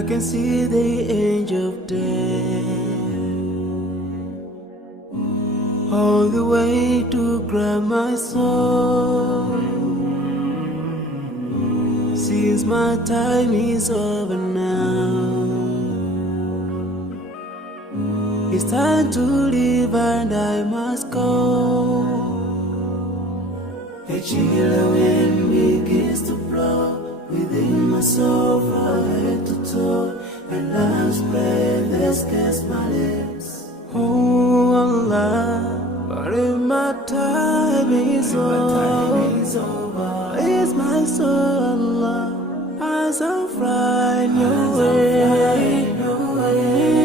I can see the angel of death all the way to grab my soul. Since my time is over now, it's time to leave and I must go. A chilly wind begins to blow within my soul from head to toe, and love's breath escapes my lips. Oh Allah, but if my time is over, it's my soul, Allah, as I'm flying your way,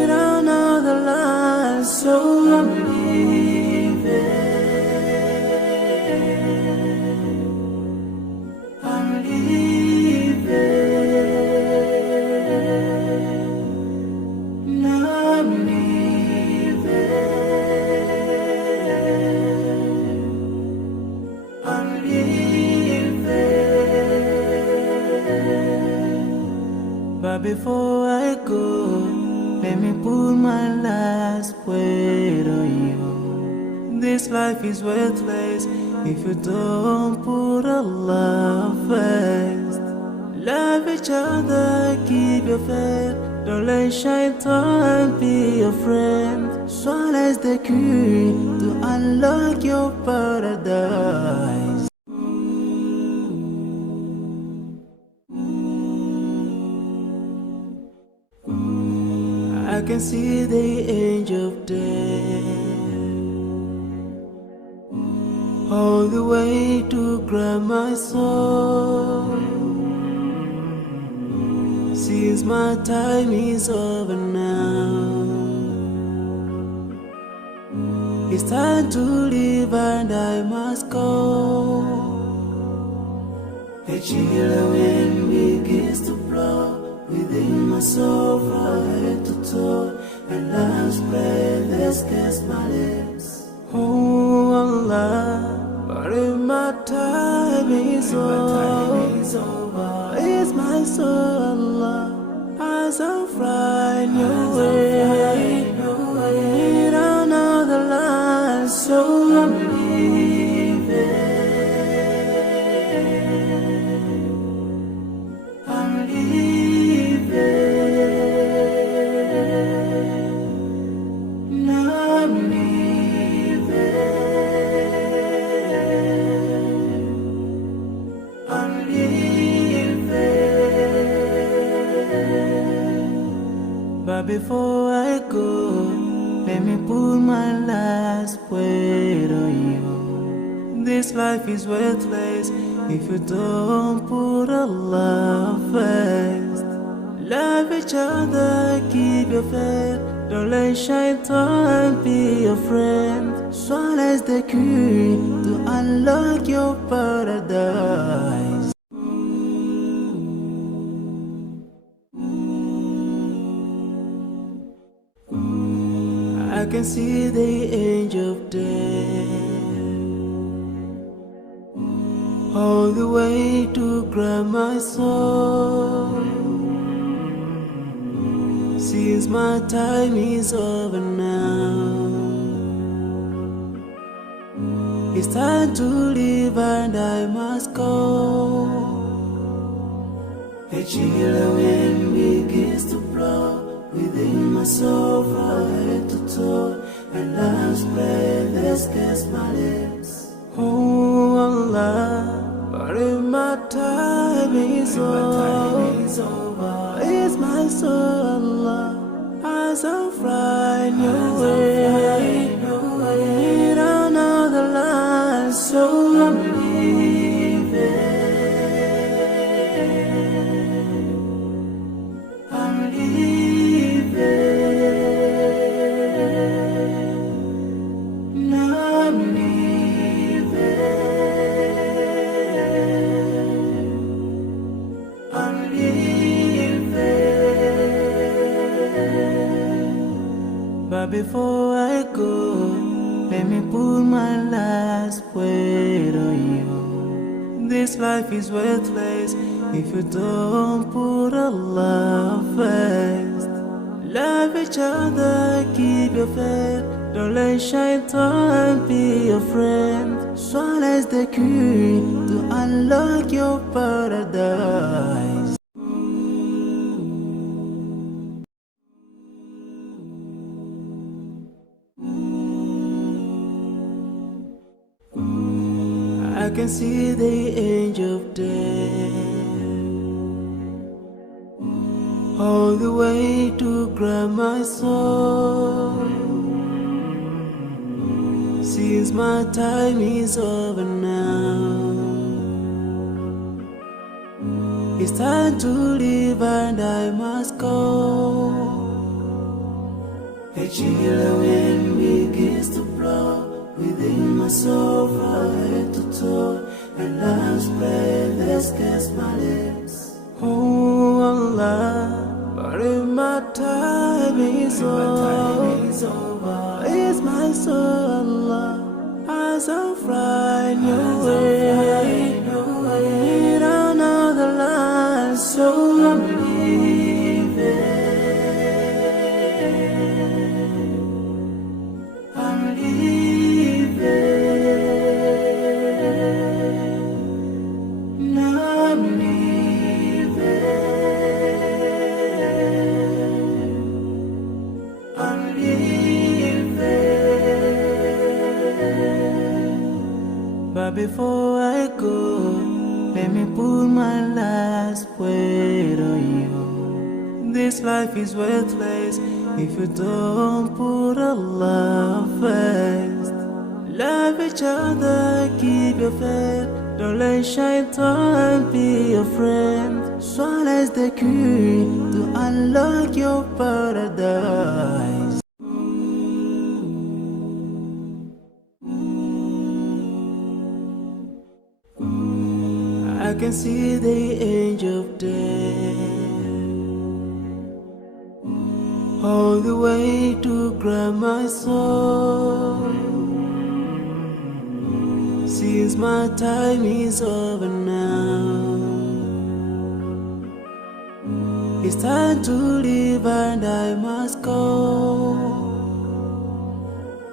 down another line, so I'm leaving. But before I go, let me put my last word on you. This life is worthless if you don't put Allah first. Love each other, keep your faith. Don't let shaitan be your friend. Swallow the key to unlock your paradise. I can see the angel of death all the way to grab my soul. Since my time is over now, it's time to leave and I must go. A chilly wind begins to blow within my soul from head to toe, and love's breath escapes my lips. Oh Allah, but if my time is over, it's my soul, Allah, as I'm flying your way, down another line, so I'm leaving. But before I go, let me put my last word on you. This life is worthless if you don't put Allah first. Love each other, keep your faith. Don't let shaitan be your friend. Swallow the key to unlock your paradise. I can see the angel of death all the way to grab my soul. Since my time is over now, it's time to leave and I must go. A chilly wind begins to blow within my soul from head to toe, and love's breath escapes my lips. Oh Allah, but if my time is over, it's my soul, Allah, as I'm flying your way, down another line, so I'm leaving. But before I go, let me put my last word on you. This life is worthless if you don't put Allah first. Love each other, keep your faith. Don't let shaitan be your friend. Swallow the key to unlock your paradise. I can see the angel of death all the way to grab my soul. Since my time is over now, it's time to leave and I must go. A chill wind begins to blow within my soul from head to toe, and last breath escapes my lips. Oh Allah, but if my time is over, it's my soul, Allah, as I'm flying away in another land, so I'm leaving. I'm leaving. Now I'm leaving. I'm leaving. But before I go, let me put my last word on you. This life is worthless if you don't put Allah first. Love each other, keep your faith. Don't let shaitan be your friend. Swallow the key to unlock your paradise. I can see the angel of death all the way to grab my soul. Since my time is over now, it's time to leave and I must go.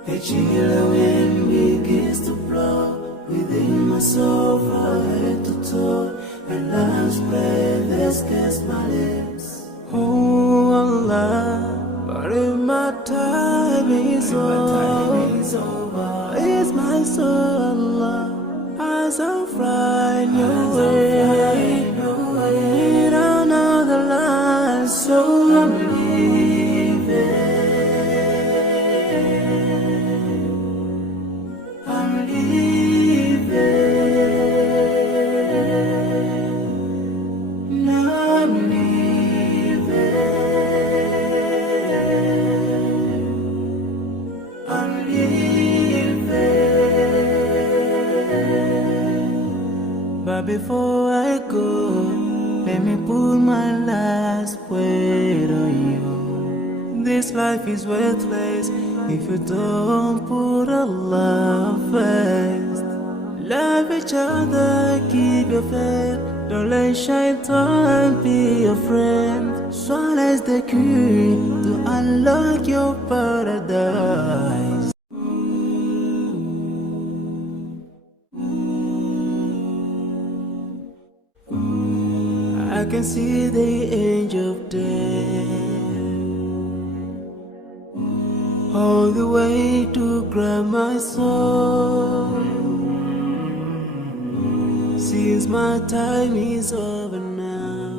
A chill wind begins to blow within my soul from head to toe, and last breath escapes my lips. Oh Allah, but if my time is over, it's my soul, Allah, as I'm flying away in another land, so I'm leaving. I'm leaving. Now I'm leaving. I'm leaving. But before I go, let me put my last word on you. This life is worthless if you don't put Allah first. Love each other, keep your faith. Don't let shaitan be your friend. Swallow the key to unlock your paradise. I can see the angel of death all the way to grab my soul. Since my time is over now,